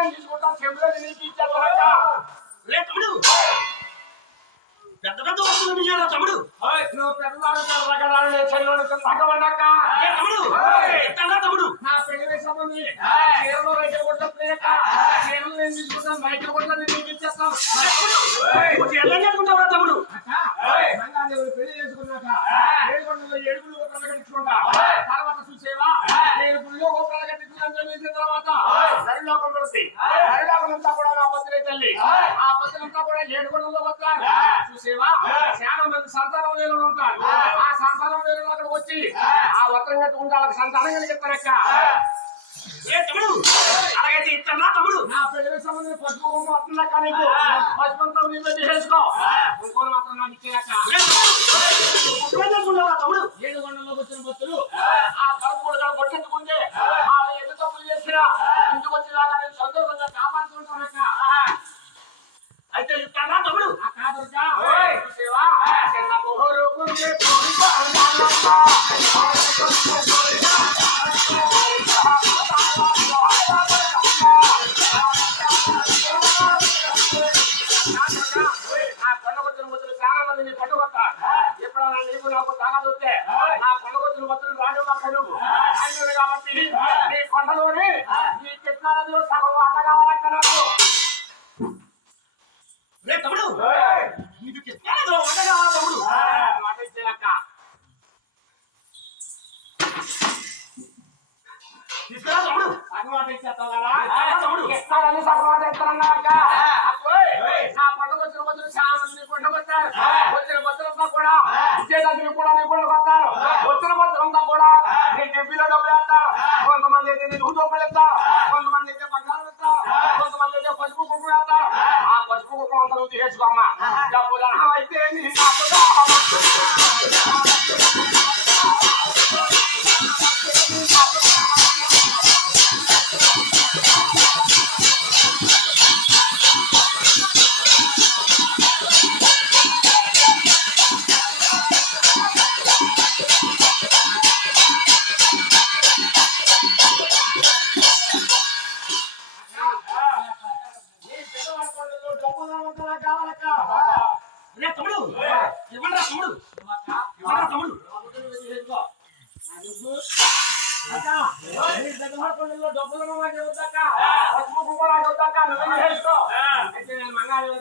నేను తీసుకుంటాను చెవులని నీకు ఇచ్చేస్తానక్క లే తమ్ముడు. పెద్ద పెద్ద వస్తువులు నీయేనా తమ్ముడు. నువ్వు నేను తమ్ముడు. ఎట్టన్నా తమ్ముడు? నా పెళ్ళి ఉంది. చీరలు రైతు కొట్టలేక నేను తీసుకుంటాను బయట కూడా ఏడుకొండలో వస్తారు చూసేవా? చాలా మంది సంతానం లేని ఉంటారు ఆ. సంతానం లేని అక్కడికి వచ్చి ఆ. వస్త్రం కట్టుకుంటే వాళ్ళకి సంతానం కలిగిస్తారక్క అలాగైతే ఇట్టన్నా తమ్ముడు? నా పెళ్ళి సంబంధించిన పసుపు కుంకుమ వస్తుందక్క నీకు. పసుపు చేసుకో ఎప్పుడన్నా నీకు నాకు తాగదొస్తే నా కొండగొచ్చిన ముద్దులు రాడు పక్కను అయ్యుడు కాబట్టి నీ కొండలోని నీ చిత్రాలలో సగం వాట కావాలక్క నాకు. తమ్ముడు. నీకు కిస్తానదో ఉండగా తమ్ముడు? మాట ఇచ్చేలక్క తీసుకురా తమ్ముడు. ఇచ్చేస్తావు కదా? ఆ, తమ్ముడు. ఇస్తానని సగమాట ఇస్తానన్నాక అక్కోయ్, నా పండుగ వచ్చిన బతులు చాలా మంది వస్తారు వచ్చిన అంతా కూడా ఇచ్చేదానికి కూడా నిపుణులు పండుగ వస్తారు వచ్చిన అంతా కూడా నీ డబ్బీలో డబ్బులు వేస్తారు. కొంతమంది అయితే నీ డబ్బులు ఇస్తారు కొంతమంది అయితే బంగారం ఇస్తారు కొంతమంది అయితే పసుపు కుంకుమ వేస్తారు. ఆ పసుపు కుంకుమ అంతా నువ్వు చేసుకోమ్మా డబ్బులు అర్హం అయితే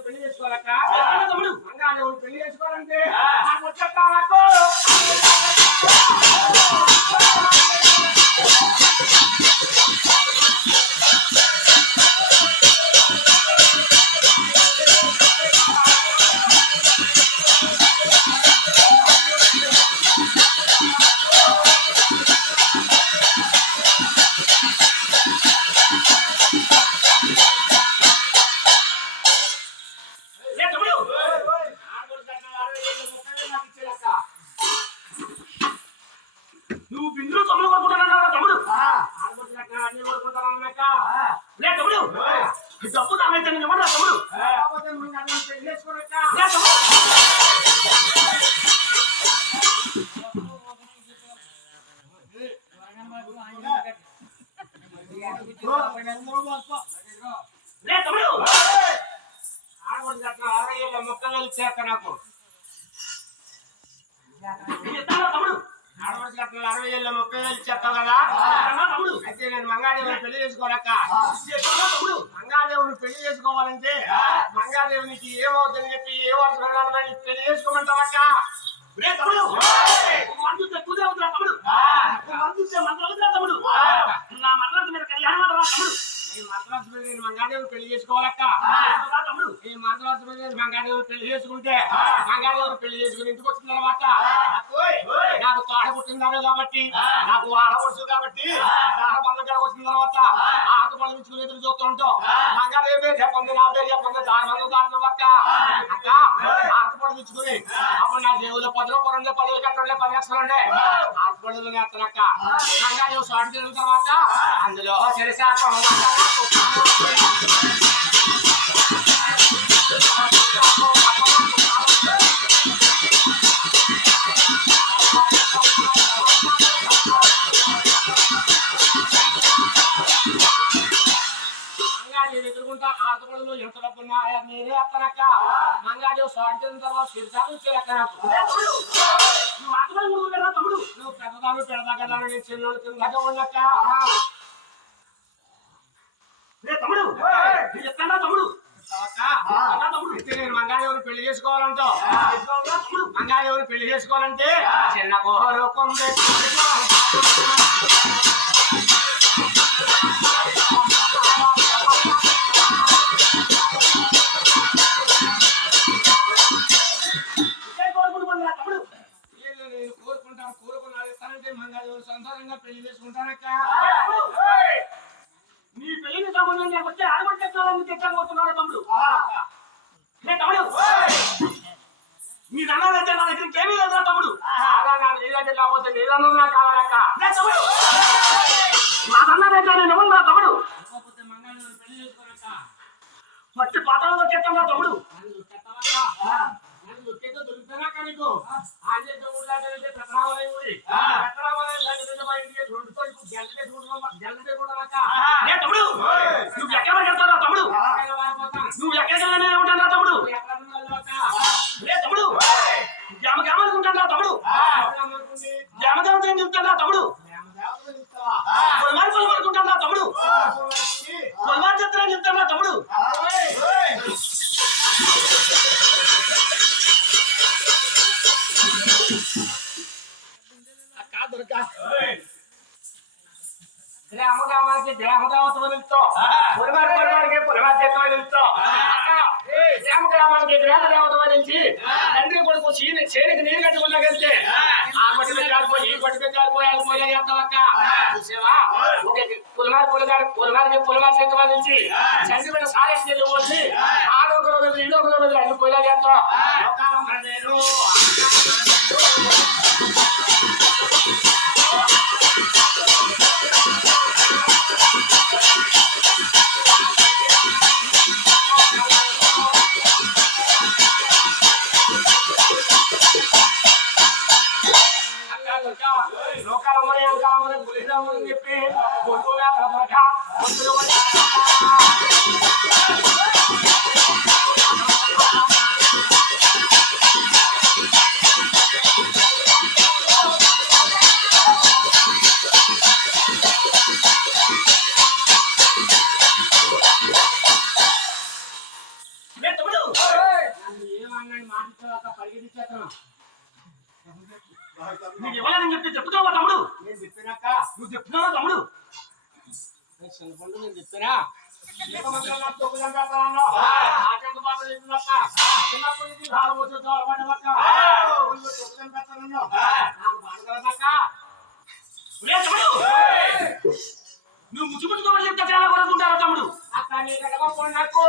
పెళ్ళి చేసుకోవాలక్క. ఇవ్వండిరా తమ్ముడు. మంగాదేవుడు పెళ్ళి చేసుకోవాలంటే నాకు వచ్చేస్తా నాకు? నాకు. తమ్ముడు? ఆడవాడి కట్నాలు అరవై ఏళ్ళ ముప్పై వేలు చెప్తావు కదా తమ్ముడు? అయితే నేను మంగాదేవుని పెళ్ళి తమ్ముడు? మంగాదేవుని పెళ్ళి చేసుకోవాలంటే మంగాదేవునికి ఏమవుతుందని చెప్పి ఏ వర్షం వెళ్ళాలని పెళ్ళి చేసుకోమంటావక్క లే తమ్ముడు! మందు అవుతున్నా తమ్ముడు. మందు మందు తమ్ముడు. మంగాదేవుని పెళ్ళి చేసుకోవాలక్క. ఇస్తానా తమ్ముడు ఈ మంత్రాసు మీద పెళ్ళి చేసుకుంటే మంగాదేవుని పెళ్ళి చేసుకుని ఇంటికి వచ్చిన తర్వాత నాకు తోడ పుట్టిందాడు కాబట్టి నాకు ఆడవచ్చు కాబట్టి దాహబంధం వచ్చిన తర్వాత ఆట పడిపించుకుని ఎదురు చూస్తూ ఉంటాం మంగాదేవి పేరు చెప్పండి నా పేరు చెప్పండి. దాహబంధం దాటిన పక్క అక్క ఆట పడిపించుకుని అప్పుడు నా దేవుళ్ళు పది రూపాయలు ఉండే పది కట్టండి పది లక్షలు ఉండే. ఆట పడులు నేస్తానక్క మంగాదేవి సాటి తిరిగిన తర్వాత అందులో చెరిశాకం చేసుకుంటా మంగాదేవి తర్వాత నాకు నువ్వు తమ్ముడు. పెద్దదాన్ని నేను చిన్నోడు ఉన్నక్క తమ్ముడు చెప్తానా మంగాదేవిని పెళ్ళి చేసుకోవాలంటావు. మంగాదేవిని పెళ్ళి చేసుకోవాలంటే చిన్న కోరకం ఇదే తమ్ముడు నీ పెళ్ళికి సంబంధం లేకపోతే ఆడమంటే తెచ్చాలని తెచ్చాకపోతున్నాడు తమ్ముడు. తమ్ముడు. మీ దండాలంటే నా దగ్గర ఇంకేమీ లేదురా తమ్ముడు. నీదంటే కాకపోతే నీదన్నా నాకు కావాలక్క. తమ్ముడు. నా దండాలంటే నేను ఎవరురా తమ్ముడు. మట్టి పాత్రలో చెప్తాను తమ్ముడు. నన్ను పెట్టవక్క నన్ను దొరికితే దొరుకుతానక్క నీకు ఆంజనేయ దేవుడు లాంటి వెళ్తే పెత్తనామలై ఊరి లాంటి వెళ్తే మా ఇంటికి రెండుతో ఇప్పుడు నువ్వు ఎక్కడ వెళ్తారా నువ్వు ఎక్కడికి వెళ్ళనే ఉంటానా జామ కామనుకుంటానా తమ్ముడు? అక్క గ్రామ గ్రామానికి గ్రామ దేవత నిలిచి తండ్రి కొడుకు చేనికి నీరు కట్టుకున్నాకెళ్తే ఆ. కొట్టి మీద కాలిపోయి ఈ కొట్టి మీద కాలిపోయి అది పోయే చేస్తావు అక్క. చూసావా? ఒక పొలిమారి పొలిమారి పొలిమారికి పొలిమారి చేతమని నిలిచి చంద్రి మీద సాగేసి వెళ్ళి పోసి ఆడొకరు మీద ఈడొకరు మీద అన్ని పోయే అంకాలమ్మని పులిసామని చెప్పి పొట్టు మేకల దొరక పొట్టులు నీకు ఇవ్వాలని చెప్పి చెప్తున్నావా తమ్ముడు? నేను చెప్పినాక. నువ్వు చెప్తున్నావా తమ్ముడు? నేను చెప్పినా? నాకు. నాకు నువ్వు ముచ్చు ముచ్చుకోమని చెప్తే చాలా కొనుక్కుంటారా తమ్ముడు? అక్క నీ కడగ పొన్నకు.